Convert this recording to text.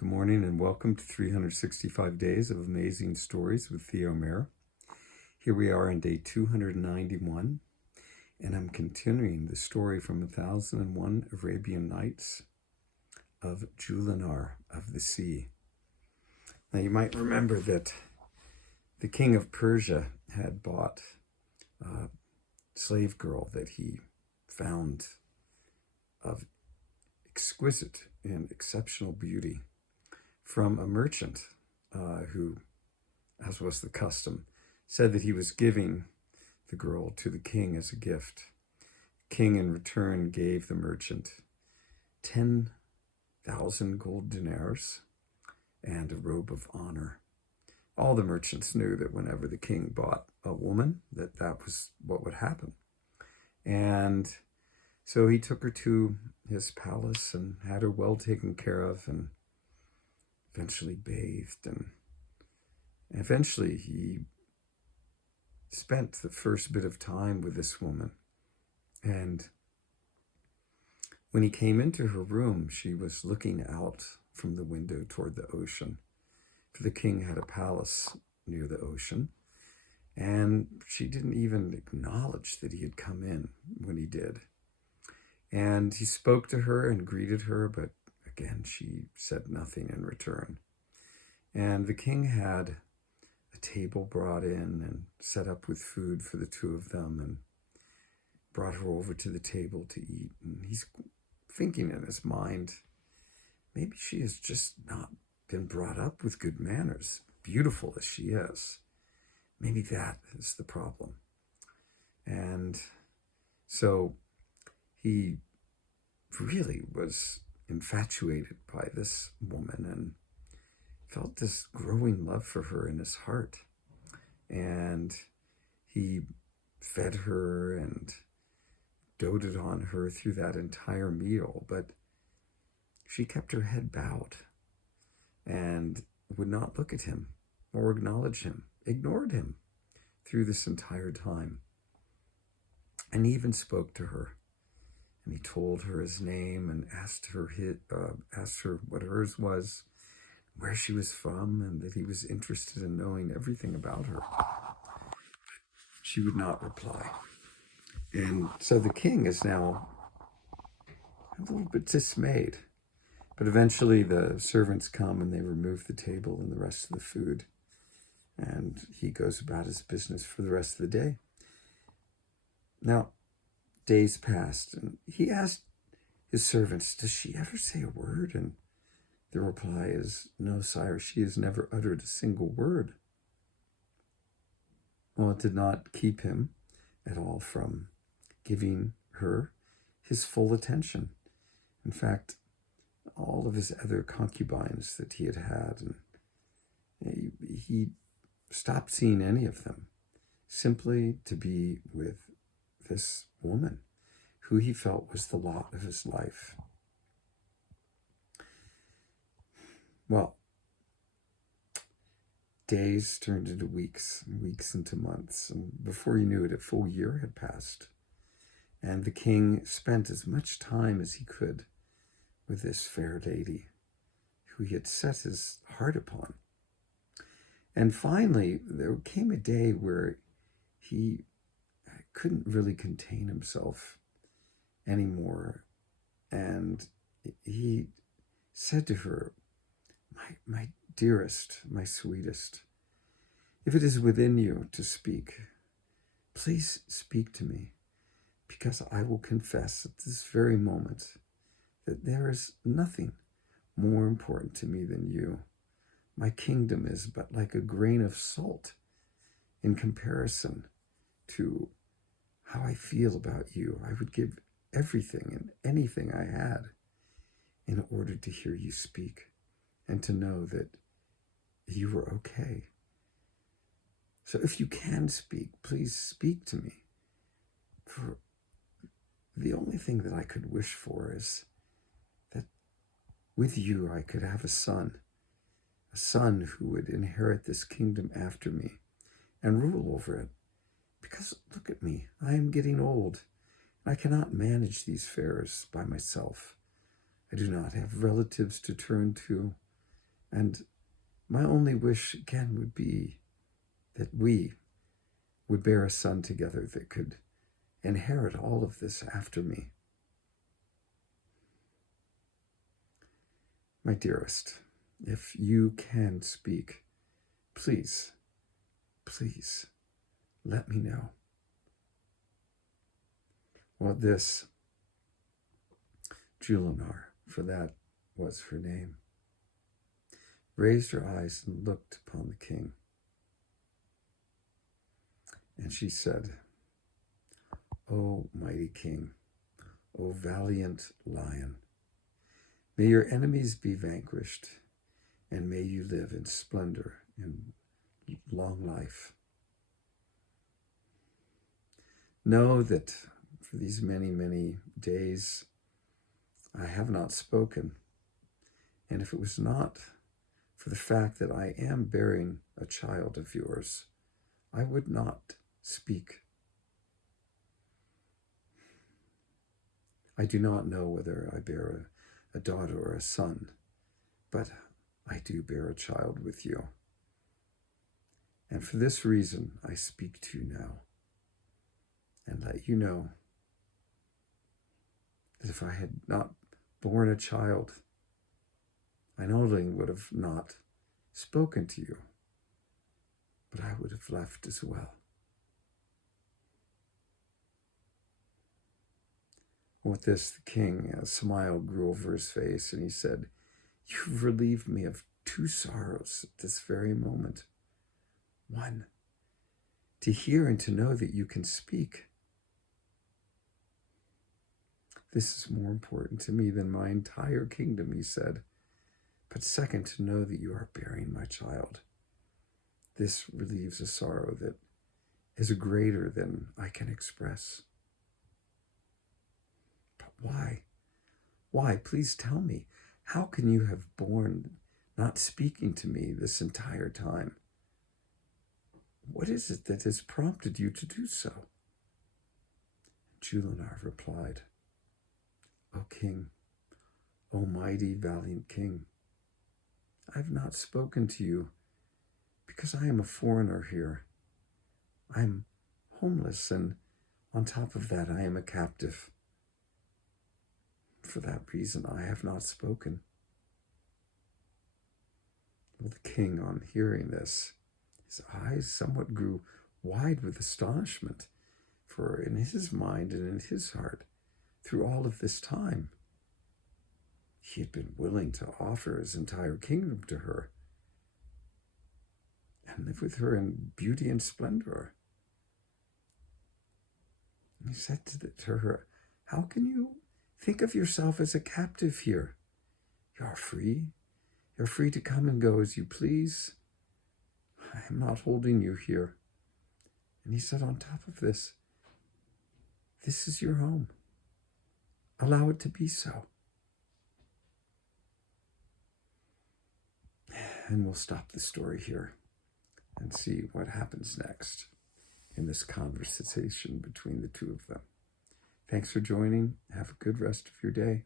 Good morning and welcome to 365 Days of Amazing Stories with Theo Mayer. Here we are on day 291, and I'm continuing the story from 1001 Arabian Nights of Jullanar of the Sea. Now you might remember that the king of Persia had bought a slave girl that he found of exquisite and exceptional beauty from a merchant who, as was the custom, said that he was giving the girl to the king as a gift. The king in return gave the merchant 10,000 gold dinars and a robe of honor. All the merchants knew that whenever the king bought a woman, that was what would happen. And so he took her to his palace and had her well taken care of, and eventually bathed, and eventually he spent the first bit of time with this woman. And when he came into her room, she was looking out from the window toward the ocean, for the king had a palace near the ocean, and she didn't even acknowledge that he had come in when he did. And he spoke to her and greeted her, but again, she said nothing in return. And the king had a table brought in and set up with food for the two of them, and brought her over to the table to eat. And he's thinking in his mind, maybe she has just not been brought up with good manners, beautiful as she is. Maybe that is the problem. And so he really was infatuated by this woman and felt this growing love for her in his heart. And he fed her and doted on her through that entire meal, but she kept her head bowed and would not look at him or acknowledge him, ignored him through this entire time. And he even spoke to her. And he told her his name and asked her what hers was, where she was from, and that he was interested in knowing everything about her. She would not reply. And so the king is now a little bit dismayed. But eventually the servants come and they remove the table and the rest of the food. And he goes about his business for the rest of the day. Now, days passed, and he asked his servants, does she ever say a word? And the reply is, no, sire, she has never uttered a single word. Well, it did not keep him at all from giving her his full attention. In fact, all of his other concubines that he had, and he stopped seeing any of them, simply to be with this woman who he felt was the lot of his life. Well, days turned into weeks, weeks into months, and before he knew it, a full year had passed. And the king spent as much time as he could with this fair lady who he had set his heart upon. And finally, there came a day where he couldn't really contain himself anymore. And he said to her, my dearest, my sweetest, if it is within you to speak, please speak to me, because I will confess at this very moment that there is nothing more important to me than you. My kingdom is but like a grain of salt in comparison to how I feel about you. I would give everything and anything I had in order to hear you speak and to know that you were okay. So if you can speak, please speak to me. For the only thing that I could wish for is that with you I could have a son who would inherit this kingdom after me and rule over it. Because look at me, I am getting old. I cannot manage these affairs by myself. I do not have relatives to turn to. And my only wish again would be that we would bear a son together that could inherit all of this after me. My dearest, if you can speak, please, please let me know. Well, this Jullanar, for that was her name, raised her eyes and looked upon the king. And she said, O mighty king, O valiant lion, may your enemies be vanquished, and may you live in splendor and long life. Know that for these many, many days I have not spoken, and if it was not for the fact that I am bearing a child of yours, I would not speak. I do not know whether I bear a daughter or a son, but I do bear a child with you. And for this reason, I speak to you now and let you know that if I had not borne a child, I not only would have not spoken to you, but I would have left as well. With this, the king, a smile grew over his face, and he said, You've relieved me of two sorrows at this very moment. One, to hear and to know that you can speak. This is more important to me than my entire kingdom, he said. But second, to know that you are bearing my child. This relieves a sorrow that is greater than I can express. But why? Why? Please tell me. How can you have borne not speaking to me this entire time? What is it that has prompted you to do so? Jullanar replied, O king, O mighty, valiant king, I have not spoken to you because I am a foreigner here. I am homeless, and on top of that, I am a captive. For that reason, I have not spoken. Well, the king, on hearing this, his eyes somewhat grew wide with astonishment, for in his mind and in his heart, through all of this time, he had been willing to offer his entire kingdom to her and live with her in beauty and splendor. And he said to her, How can you think of yourself as a captive here? You are free. You're free to come and go as you please. I am not holding you here. And he said, on top of this, this is your home. Allow it to be so. And we'll stop the story here and see what happens next in this conversation between the two of them. Thanks for joining. Have a good rest of your day.